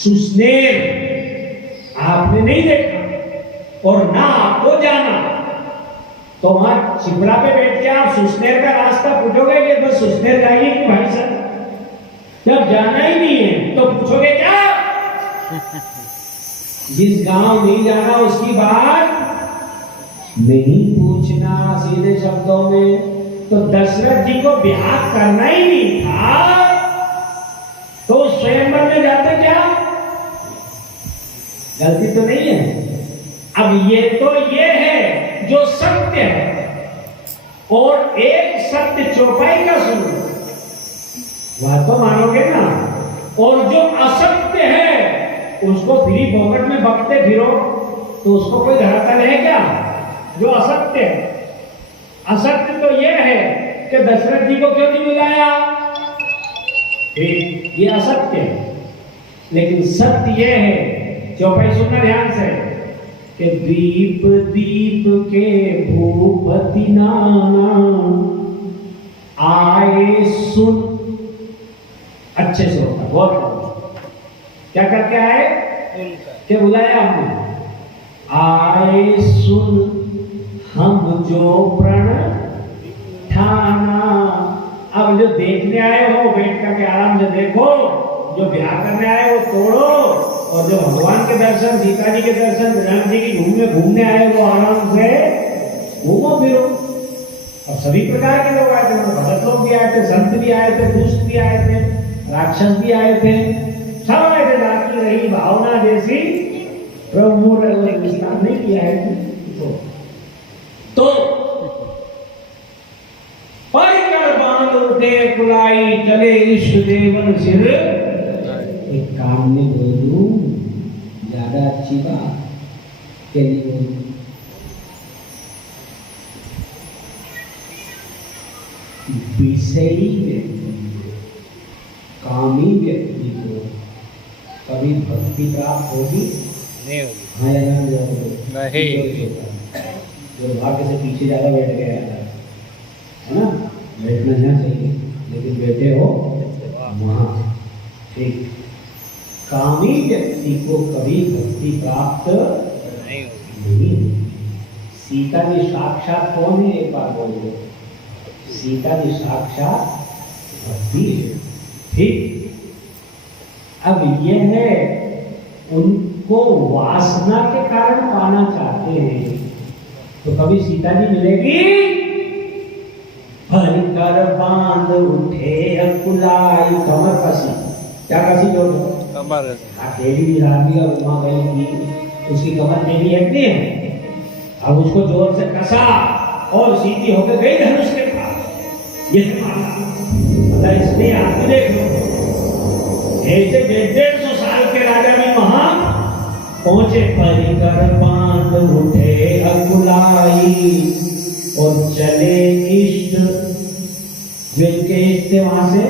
सुस्नेर आपने नहीं देखा और ना आपको जाना, तो वहां चिपड़ा पे बैठ के आप सुस्नेर का रास्ता पूछोगे कि बस सुस्नेर जाएगी कि भाई साहब, जब जाना ही नहीं है तो पूछोगे क्या? जिस गांव नहीं जाना उसकी बात नहीं पूछना। सीधे शब्दों में तो दशरथ जी को ब्याह करना ही नहीं था तो स्वयंवर में जाते क्या? गलती तो नहीं है। अब ये तो ये है जो सत्य है और एक सत्य चौपाई का सुनो, वह तो मानोगे ना, और जो असत्य है उसको फ्री पॉकेट में बकते फिरो तो उसको कोई धरातल है क्या? जो असत्य है, असत्य तो यह है कि दशरथ जी को क्यों नहीं बुलाया, ये असत्य है। लेकिन सत्य यह है, चौपाई सुनना ध्यान से, कि दीप दीप के भूपति नाना आए सुन, अच्छे से होता बहुत क्या करके आए, क्या बुलाया हमने, आए सुन हम जो प्रण ठाना। अब जो देखने आए हो बैठ करके आराम से देखो, जो ब्याह करने आए वो तोड़ो, और जो भगवान के दर्शन, सीता जी के दर्शन, राम जी की घूमने आए वो आराम से घूमो फिरो। अब सभी प्रकार के लोग आए थे, भगत लोग भी आए थे, संत भी आए थे, दुष्ट भी आए थे, राक्षस भी आए थे, सब आए थे। जाती रही भावना जैसी प्रभु ने विस्तार नहीं किया है। तो परिकर बांध उठे कुलाई चले इष्ट देवन सिर। एक काम में बोल दूं, ज्यादा अच्छी बात के लिए विषयी व्यक्ति, कामी व्यक्ति को कभी भक्ति प्राप्त होगी नहीं होगी। हाँ या नहीं? जो भाग्य से पीछे ज्यादा बैठ गया है ना, बैठना नहीं चाहिए, लेकिन बैठे हो वहां ठीक। कामी व्यक्ति को कभी भक्ति प्राप्त नहीं। सीता जी साक्षात कौन है, एक बार बोलिए? सीता जी साक्षात भक्ति है। ठीक, अब यह है उनको वासना के कारण पाना चाहते हैं, तो कभी सीता जी मिलेगी? परिकर बांध उठे अकुलाई, कमर कसी, क्या कसी जो कमर अकेली रानी का उमा गई थी, उसकी कमर टेढ़ी है नहीं है। अब उसको जोर से कसा और सीधी होकर गई धनुष के पास। ये मतलब इसलिए आप देख लो, ऐसे 150 साल के राजा में वहां पहुंचे। परिकर बांध उठे अकुलाई और चले इष्ट, जो इनके इष्ट थे वहां से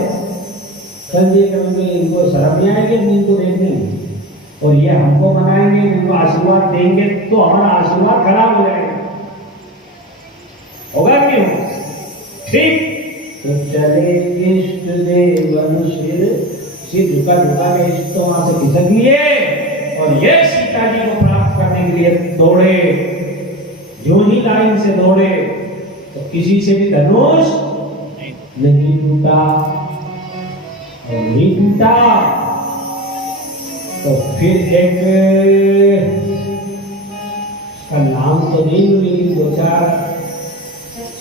चल दिए। कभी इनको शर्म नहीं आएगी इनको देखने, और ये हमको मनाएंगे, इनको आशीर्वाद देंगे तो हमारा आशीर्वाद खराब हो जाएगा, होगा नहीं हो? ठीक, तो चले इष्ट देवन सिर झुका झुका के इष्ट तो वहां से खिसक लिए और ये सीता जी को प्राप्त करने के लिए दौड़े। जो ही लाइन से दौड़े तो किसी से भी धनुष नहीं टूटा, और नहीं टूटा तो फिर एक, उसका नाम तो नहीं, लेकिन दो चार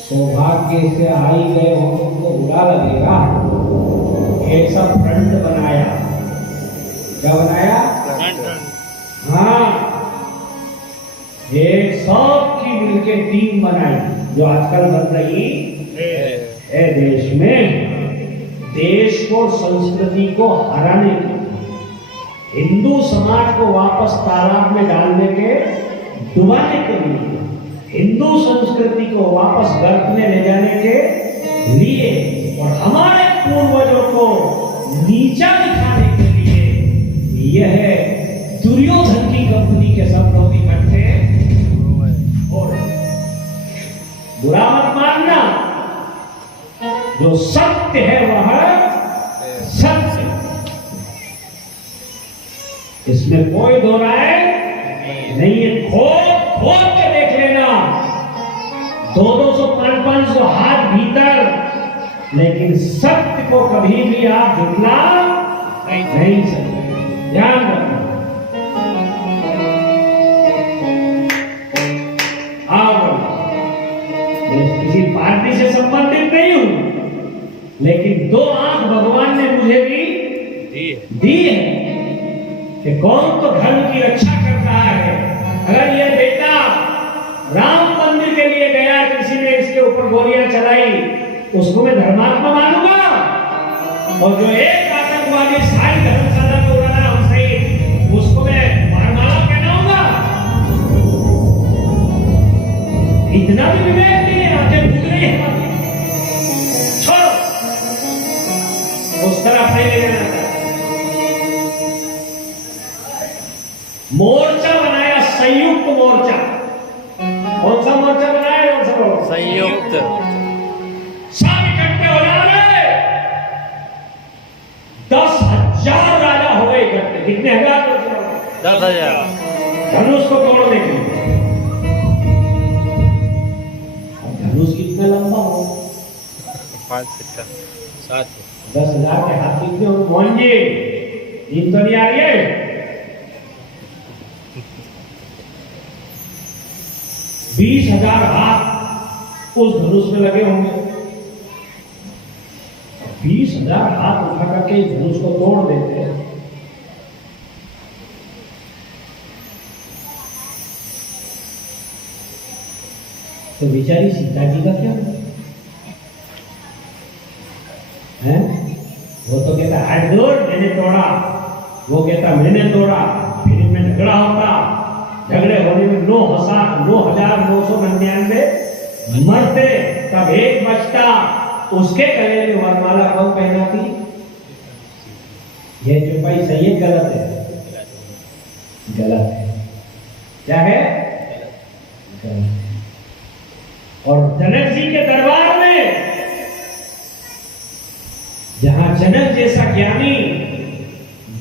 सौभाग्य से आई गए हो उनको बुरा लगेगा, ऐसा फ्रंट बनाया। क्या बनाया? हाँ, एक सबकी मिलके टीम बनाई, जो आजकल बन रही है देश में। देश को, संस्कृति को हराने के, हिंदू समाज को वापस तालाब में डालने के, डुबाने के लिए, हिंदू संस्कृति को वापस गर्त में ले जाने के लिए, और हमारे पूर्वजों को नीचा दिखाने के लिए, यह दुर्योधन की कंपनी के सब लोग इकट्ठे। और बुरा मत मानना, जो सत्य है वह सत्य। इसमें कोई दो राय नहीं है। खोद खोद के देख लेना, 200 500 हाथ भीतर, लेकिन सत्य को कभी भी आप झुठला नहीं सकते। ध्यान रखना। किसी पार्टी से संबंधित नहीं हूं, लेकिन 2 आंख भगवान ने मुझे भी दी है कि कौन तो धर्म की रक्षा कर रहा है। अगर ये बेटा राम मंदिर के लिए गया, किसी ने इसके ऊपर गोलियां चलाई, उसको मैं धर्मात्मा मानूंगा, और जो एक आतंकवादी सारी धर्मशाला को उड़ा रहा हमसे, उसको मैं मारमाला कहलाऊंगा। इतना भी विवेक नहीं है, आंखें भूल रही है। छोड़ो, उस तरफ नहीं ले जाना। मोर्चा बनाया, संयुक्त मोर्चा। कौन सा मोर्चा बनाया? कौन सा? संयुक्त। सब इकट्ठे हो जा रहे। 10,000 राजा हो गए इकट्ठे। कितने हजार? 10,000। धनुष को तोड़ने के लिए। धनुष कितना लंबा हो? 5 सिक्का 7। 10,000 के हाथ कितने हो? मोहन जी, नींद तो नहीं आ रही है? 20,000 हाथ उस धनुष में लगे होंगे। 20,000 हाथ उठा करके इस धनुष को तोड़ देते हैं। तो बेचारी सीता जी का क्या है? वो तो कहता हाथ जोड़, मैंने तोड़ा। वो कहता मैंने तोड़ा। फिर में झगड़ा होता। झगड़े होने में 9,999 मरते, तब एक बचता। उसके गले में वरमाला कौन पहनाती? ये चौपाई सही है गलत है? गलत है। क्या है? गलत है। और जनक जी के दरबार में, जहां जनक जैसा ज्ञानी,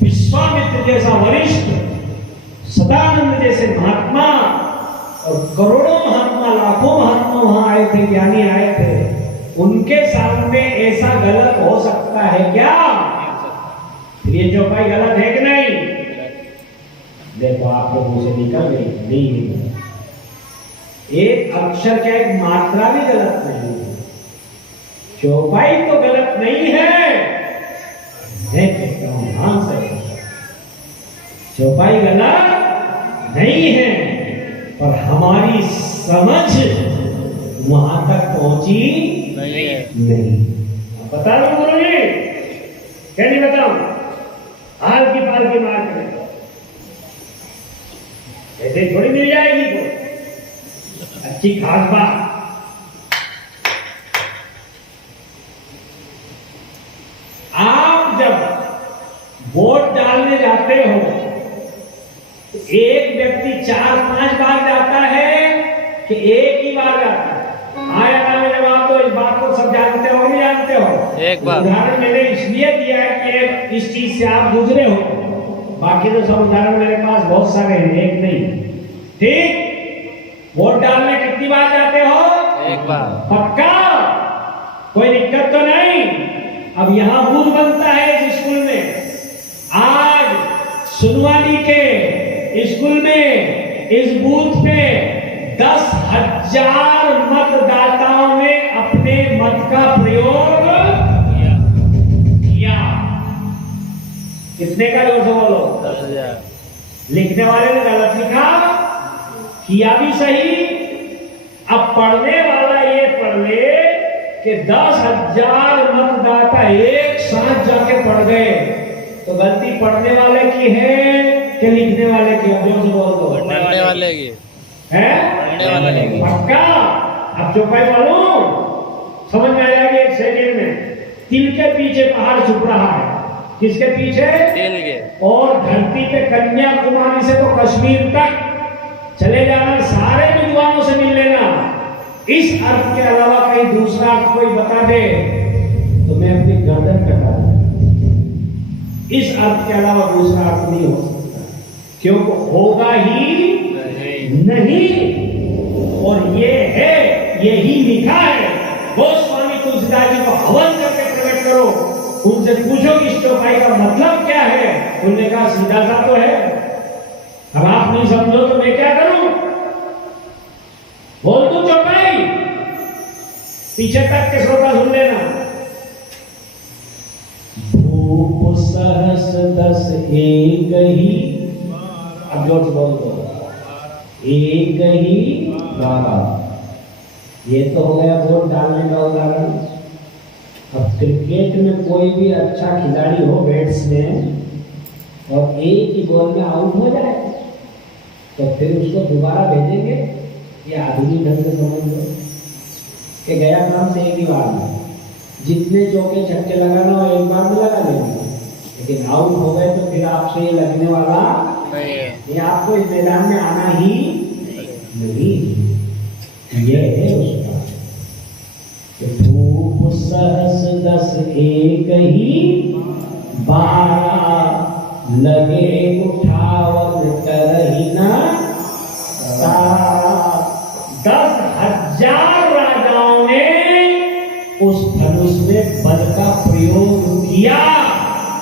विश्वामित्र जैसा वरिष्ठ, सदानंद जैसे महात्मा और करोड़ों महात्मा, लाखों महात्मा वहां आए थे, ज्ञानी आए थे, उनके सामने ऐसा गलत हो सकता है क्या? ये चौपाई गलत है कि नहीं? देखो आप लोगों से निकल गई, नहीं। एक अक्षर क्या, एक मात्रा भी गलत नहीं है। चौपाई तो गलत नहीं है। मैं कहता हूं ध्यान से, चौपाई गलत नहीं है, पर हमारी समझ वहां तक पहुंची नहीं। बता दो गुरु जी, क्या नहीं बताऊं? हाल की पाल की मार करें, ऐसे थोड़ी मिल जाएगी कोई अच्छी खास बात। आप जब वोट डालने जाते हो, एक व्यक्ति 4-5 बार जाता है कि एक ही बार जाता है? आया ना मेरे बाप, तो इस बात को सब जानते हो नहीं जानते हो? एक बार। उदाहरण मैंने इसलिए दिया है कि इस चीज से आप गुजरे हो, बाकी तो सब उदाहरण मेरे पास बहुत सारे हैं, एक नहीं। ठीक? वोट डालने कितनी बार जाते हो? एक बार। पक्का? कोई दिक्कत तो नहीं? अब यहाँ बूथ बनता है इस स्कूल में। आज सुनवानी के स्कूल में इस बूथ पे 10,000 मतदाताओं ने अपने मत का प्रयोग किया। कितने का? 200 बोलो। 10,000। लिखने वाले ने गलत लिखा, किया भी सही। अब पढ़ने वाला ये पढ़ ले कि 10,000 मतदाता एक साथ जाके पढ़ गए, तो गलती पढ़ने वाले की है कि लिखने वाले की? अब जोर से बोल दो। पढ़ने वाले की है? पढ़ने वाले की। पक्का? अब चौपाई मालूम समझ में आ जाएगी 1 सेकेंड में। तिल के पीछे पहाड़ छुप रहा है। किसके पीछे? तिल के। और धरती पे कन्याकुमारी से तो कश्मीर तक चले जाना, सारे विद्वानों से मिल लेना। इस अर्थ के अलावा कहीं दूसरा अर्थ कोई बता दे तो मैं अपनी गर्दन कटा दूं। इस अर्थ के अलावा दूसरा अर्थ नहीं हो सकता। क्योंकि होगा ही नहीं। और ये है, यही लिखा है। गोस्वामी तुलसीदास जी को हवन करके प्रकट करो। उनसे पूछो कि चौपाई का मतलब क्या है। उन्होंने कहा सीधा सा तो है, अब आप नहीं समझो तो मैं क्या करूं। बोल दो चौपाई, पीछे तक के श्रोता सुन लेना। भूप सहस दस एक ही, अब जोर से बोल दो, एक ही 12। ये तो हो गया वोट डालने का उदाहरण। अब क्रिकेट में कोई भी अच्छा खिलाड़ी हो, बैट्समैन, और एक ही बॉल में आउट हो जाए तो फिर उसको दोबारा भेजेंगे। ये आधुनिक ढंग से समझ लो कि गया काम से एक ही बार में, जितने चौके छक्के लगाना हो एक बार में लगा लेंगे, लेकिन आउट हो गए तो फिर आपसे ये लगने वाला नहीं है। ये आपको इस मैदान में आना ही नहीं। ये है उसका धूप सहस दस एक ही 12, लगे उठावन करही न तारा। 10,000 राजाओं ने उस धनुष में बल का प्रयोग किया।